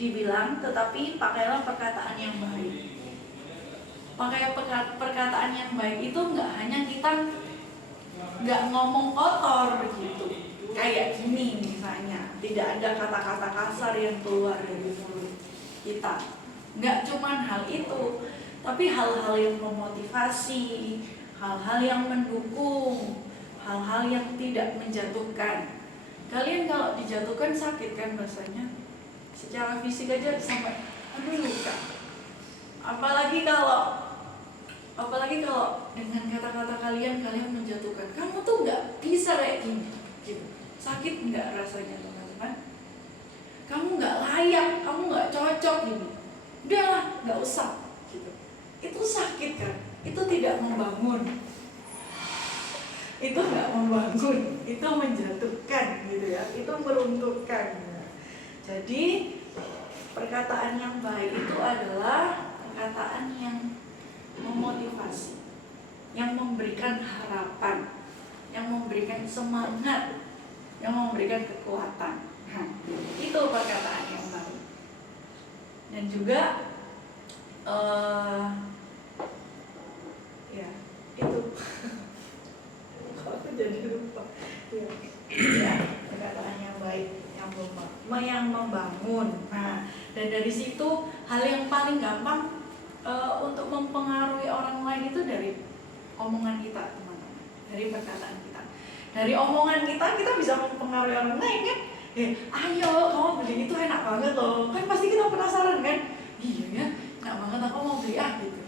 dibilang, tetapi pakailah perkataan yang baik. Pakai perkataan yang baik itu nggak hanya kita nggak ngomong kotor gitu, kayak gini misalnya, tidak ada kata-kata kasar yang keluar dari mulut kita. Nggak cuman hal itu, tapi hal-hal yang memotivasi, hal-hal yang mendukung, hal-hal yang tidak menjatuhkan. Kalian kalau dijatuhkan sakit kan rasanya, secara fisik aja sampai aduh luka. Apalagi kalau dengan kata-kata kalian menjatuhkan, kamu tuh nggak bisa kayak gini, gitu. Sakit nggak rasanya teman-teman? Kamu nggak layak, kamu nggak cocok gini. Udahlah, nggak usah, gitu. Itu sakit kan? Itu tidak membangun. Itu nggak membangun, itu menjatuhkan, gitu ya. Itu meruntuhkan. Jadi perkataan yang baik itu adalah perkataan yang memotivasi, yang memberikan harapan, yang memberikan semangat, yang memberikan kekuatan. Itu perkataan yang baik. Dan juga ya itu aku jadi lupa ya, perkataan yang baik, yang membangun. Nah, dan dari situ hal yang paling gampang untuk mempengaruhi orang lain itu dari omongan kita, teman-teman. Dari perkataan kita. Dari omongan kita bisa mempengaruhi orang lain kan? Ayo kamu beli itu enak banget loh. Kan pasti kita penasaran kan? Iya ya, enak banget, aku mau beli gitu.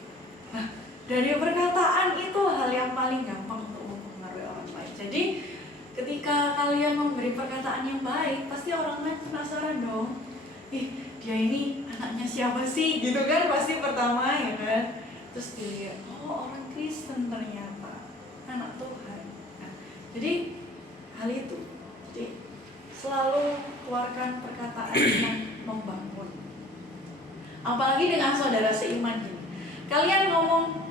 Nah, dari perkataan itu hal yang paling gampang untuk mempengaruhi orang lain. Jadi ketika kalian memberi perkataan yang baik, pasti orang lain penasaran dong. Dia ini anaknya siapa sih? Gitu kan pasti pertama ya kan. Terus dia lihat, oh orang Kristen ternyata, anak Tuhan. Nah, jadi hal itu. Jadi selalu keluarkan perkataan yang membangun. Apalagi dengan saudara seiman gini. Kalian ngomong,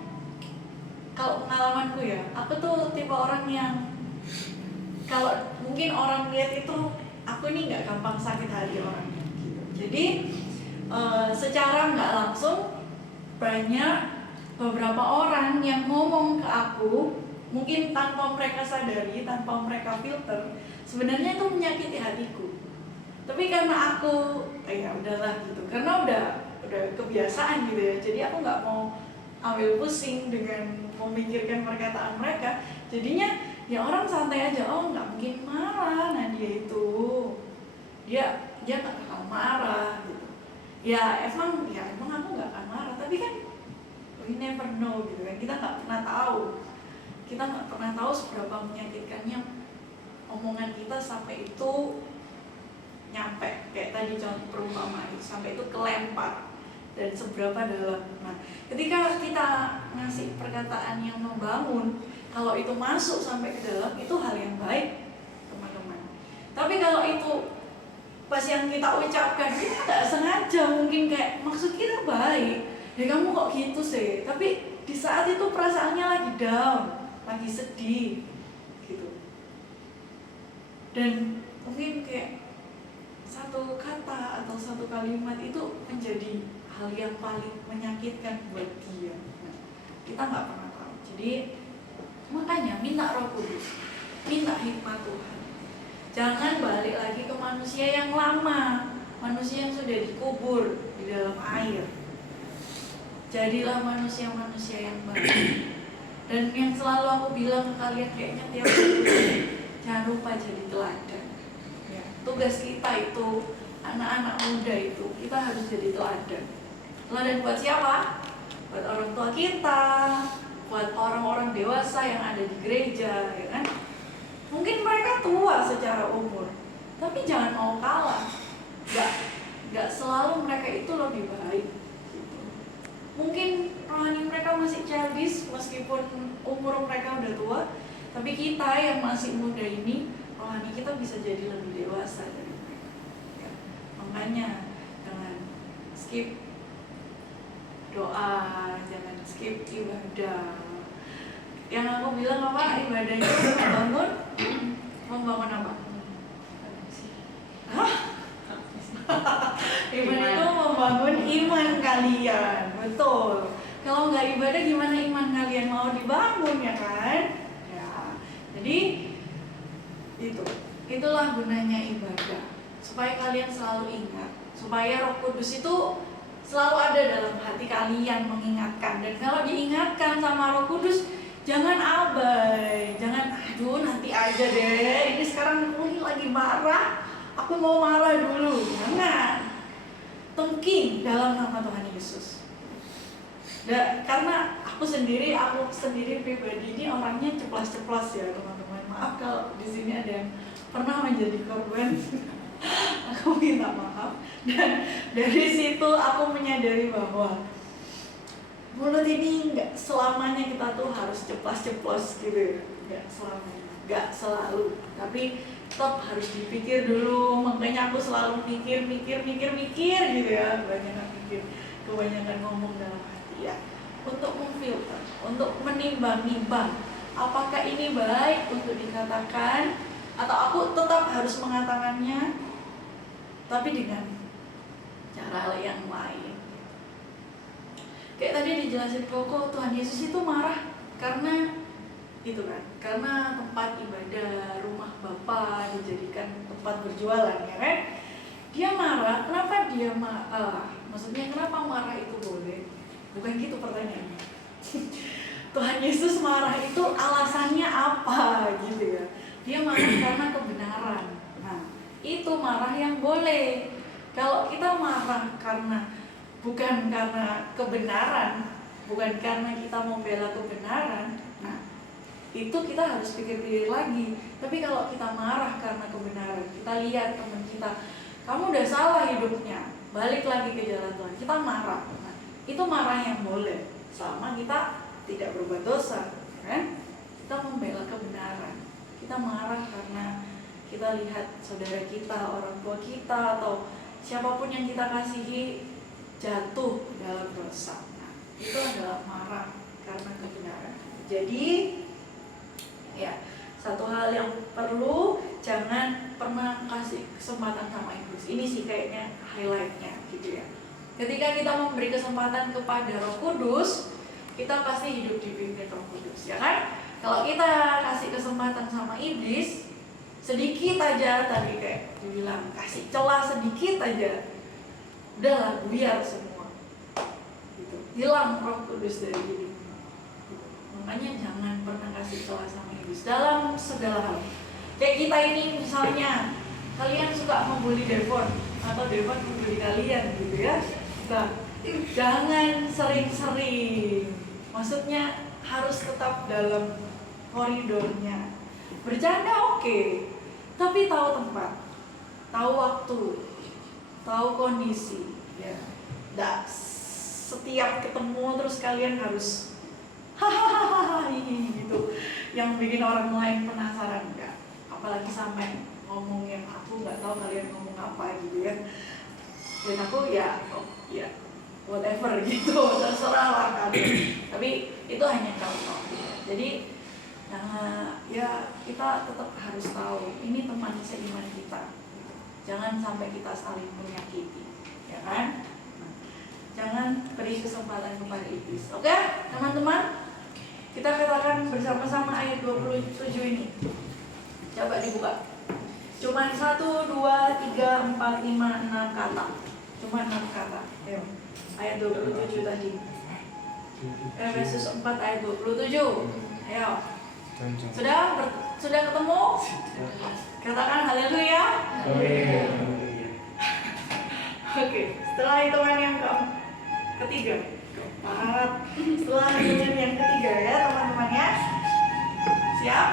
kalau pengalamanku ya, aku tuh tipe orang yang kalau mungkin orang lihat itu aku ini nggak gampang sakit hati orangnya. Jadi secara nggak langsung banyak beberapa orang yang ngomong ke aku, mungkin tanpa mereka sadari, tanpa mereka filter, sebenarnya itu menyakiti hatiku. Tapi karena aku, ya udahlah gitu, karena udah kebiasaan gitu ya. Jadi aku nggak mau ambil pusing dengan memikirkan perkataan mereka. Jadinya ya orang santai aja, oh nggak mungkin marah, nah dia itu dia nggak bakal marah gitu. Ya emang aku nggak akan marah, tapi kan we never know gitu kan, kita nggak pernah tahu seberapa menyakitkannya omongan kita sampai itu nyampe, kayak tadi contoh perumpamaan itu, sampai itu kelempar dan seberapa dalam. Nah, ketika kita ngasih perkataan yang membangun, kalau itu masuk sampai ke dalam, itu hal yang baik, teman-teman. Tapi kalau itu pas yang kita ucapkan, kita nggak sengaja, mungkin kayak maksud kita baik, ya kamu kok gitu sih, tapi di saat itu perasaannya lagi down, lagi sedih, gitu. Dan mungkin kayak satu kata atau satu kalimat itu menjadi hal yang paling menyakitkan buat dia. Nah, kita nggak pernah tahu. Jadi makanya minta Roh Kudus, minta hikmat Tuhan. Jangan balik lagi ke manusia yang lama, manusia yang sudah dikubur di dalam air. Jadilah manusia-manusia yang baru. Dan yang selalu aku bilang ke kalian kayaknya tiap hari, jangan lupa jadi teladan. Ya, tugas kita itu, anak-anak muda itu, kita harus jadi teladan. Teladan buat siapa? Buat orang tua kita, buat orang-orang dewasa yang ada di gereja, ya kan? Mungkin mereka tua secara umur, tapi jangan mau kalah. Gak selalu mereka itu lebih baik. Mungkin rohani mereka masih childish meskipun umur mereka udah tua, tapi kita yang masih muda ini, rohani kita bisa jadi lebih dewasa dari mereka. Ya, makanya jangan skip doa, jangan skip ibadah. Yang aku bilang apa? Ibadah itu membangun apa? Hah? Ibadah itu membangun iman kalian. Betul. Kalau nggak ibadah gimana iman kalian mau dibangun, ya kan? Ya. Jadi itulah gunanya ibadah, supaya kalian selalu ingat, supaya Roh Kudus itu selalu ada dalam hati kalian mengingatkan. Dan kalau diingatkan sama Roh Kudus, jangan abai, jangan aduh nanti aja deh, ini sekarang aku lagi marah, aku mau marah dulu. Jangan. Tengking dalam nama Tuhan Yesus. Karena aku sendiri pribadi ini orangnya ceplas-ceplas ya teman-teman. Maaf kalau di sini ada yang pernah menjadi korban. Aku minta maaf. Dan dari situ aku menyadari bahwa mulut ini nggak selamanya kita tuh harus ceplas-ceplos gitu, nggak selamanya, nggak selalu. Tapi tetap harus dipikir dulu. Makanya aku selalu mikir gitu ya, kebanyakan ngomong dalam hati ya, untuk memfilter, untuk menimbang-nimbang apakah ini baik untuk dikatakan atau aku tetap harus mengatakannya tapi dengan cara yang lain. Kayak tadi dijelasin Koko, Tuhan Yesus itu marah karena itu kan, karena tempat ibadah rumah Bapa dijadikan tempat berjualan, ya kan? Dia marah, kenapa dia marah? Maksudnya kenapa marah itu boleh? Bukan gitu pertanyaannya. Tuhan Yesus marah itu alasannya apa gitu ya? Dia marah karena kebenaran. Nah, itu marah yang boleh. Kalau kita marah bukan karena kebenaran, bukan karena kita membela kebenaran, nah itu kita harus pikir-pikir lagi. Tapi kalau kita marah karena kebenaran, kita lihat teman kita, kamu udah salah hidupnya, balik lagi ke jalan Tuhan, kita marah. Nah, itu marah yang boleh, selama kita tidak berbuat dosa, kan? Kita membela kebenaran. Kita marah karena kita lihat saudara kita, orang tua kita, atau siapapun yang kita kasihi jatuh dalam dosa. Nah, itu adalah marah karena kebenaran. Jadi ya, satu hal yang perlu, jangan pernah kasih kesempatan sama iblis. Ini sih kayaknya highlightnya gitu ya. Ketika kita memberi kesempatan kepada Roh Kudus, kita pasti hidup dipimpin Roh Kudus, ya kan? Kalau kita kasih kesempatan sama iblis, sedikit aja, tadi kayak dibilang kasih celah sedikit aja, udahlah buyar semua gitu. Hilang Roh Kudus dari diri. Makanya jangan pernah kasih celah sama iblis dalam segala hal. Kayak kita ini misalnya, kalian suka membuli Devon atau Devon membuli kalian gitu ya. Nah, jangan sering-sering. Maksudnya harus tetap dalam koridornya. Bercanda oke, tapi tahu tempat, tahu waktu, tahu kondisi, ya. Nggak setiap ketemu terus kalian harus hahaha gitu, yang bikin orang lain penasaran, enggak. Apalagi sampai ngomong yang aku nggak tahu kalian ngomong apa gitu ya. Dan aku ya whatever gitu, terserah lah kalian. Tapi itu hanya contoh. Jadi ya kita tetap harus tahu ini teman seiman kita. Jangan sampai kita saling menyakiti, ya kan? Nah, jangan beri kesempatan kepada iblis. Oke, teman-teman? Kita katakan bersama-sama ayat 27 ini. Coba dibuka. Cuman 1, 2, 3, 4, 5, 6 kata. Cuma 6 kata. Ayo. Ayat 27 tadi. Efesus 4 ayat 27. Ayo. Sudah ketemu? Katakan haleluya. Oke, setelah hitungan yang ketiga. Setelah hitungan yang ketiga ya teman-teman ya. Siap?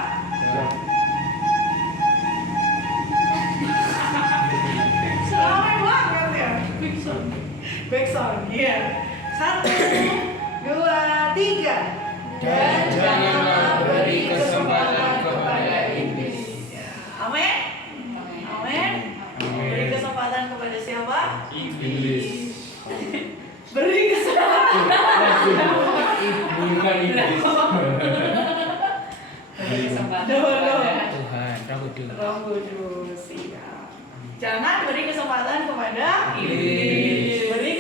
Ramai banget ya. Backsound, iya. 1, 2, 3. Dan janganlah beri kesempatan kepada iblis. Amin. Amin. Beri kesempatan kepada siapa? Iblis. Beri kesempatan. Bukan iblis. Beri kesempatan Tuhan, Roh Kudus. Jangan beri kesempatan kepada iblis. Beri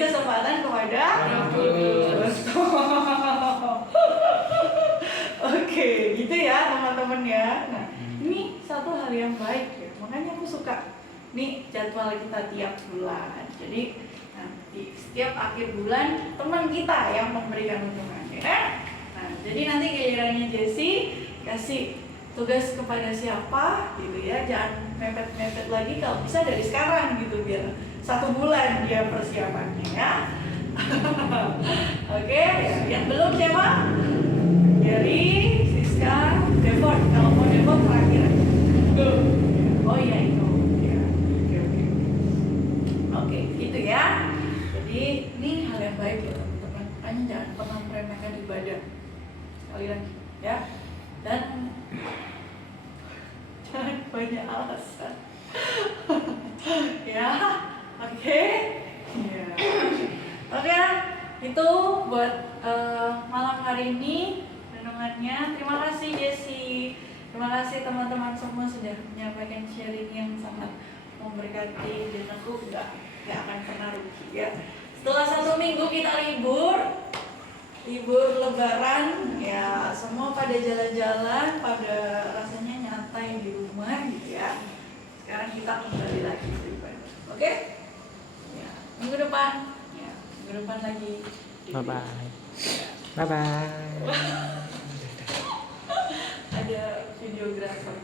teman-teman ya. Nah, ini satu hal yang baik ya. Makanya aku suka nih jadwal kita tiap bulan. Jadi nanti setiap akhir bulan teman kita yang memberikan untungan ya. Nah, jadi nanti gilirannya Jessie kasih tugas kepada siapa gitu ya. Jangan mepet-mepet lagi, kalau bisa dari sekarang gitu biar 1 bulan dia persiapannya ya. Oke, yang belum siapa? Dari Siska, Devon. Kalau mau Devon terakhir. Oh iya itu. Ya. Oke, itu ya. Jadi ini hal yang baik ya teman-teman. Makanya jangan pernah meremehkan ibadah. Sekali lagi ya. Dan jangan banyak alasan. Ya, oke. Ya. Oke, itu buat malam hari ini renungannya. Terima kasih Jessie. Terima kasih teman-teman semua sudah menyampaikan sharing yang sangat memberkati, dan aku nggak akan pernah rugi ya. Setelah 1 minggu kita libur Lebaran ya, semua pada jalan-jalan, pada rasanya nyantai di rumah gitu ya. Sekarang kita kembali lagi beribadah. Oke? Ya, minggu depan lagi. Bye bye. Bye bye. Ada videografer.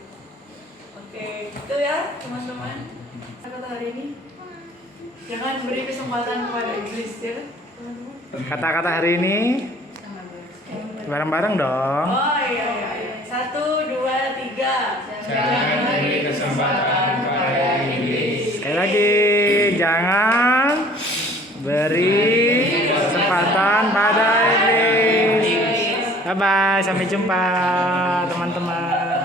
Oke, itu ya teman-teman. Kata hari ini jangan beri kesempatan kepada iblis ya teman-teman. Kata-kata hari ini bareng-bareng dong. Oh iya. 1, 2, 3. Jangan beri kesempatan kepada iblis. Sekali lagi, jangan beri kesempatan pada iblis. Bye bye, sampai jumpa teman-teman.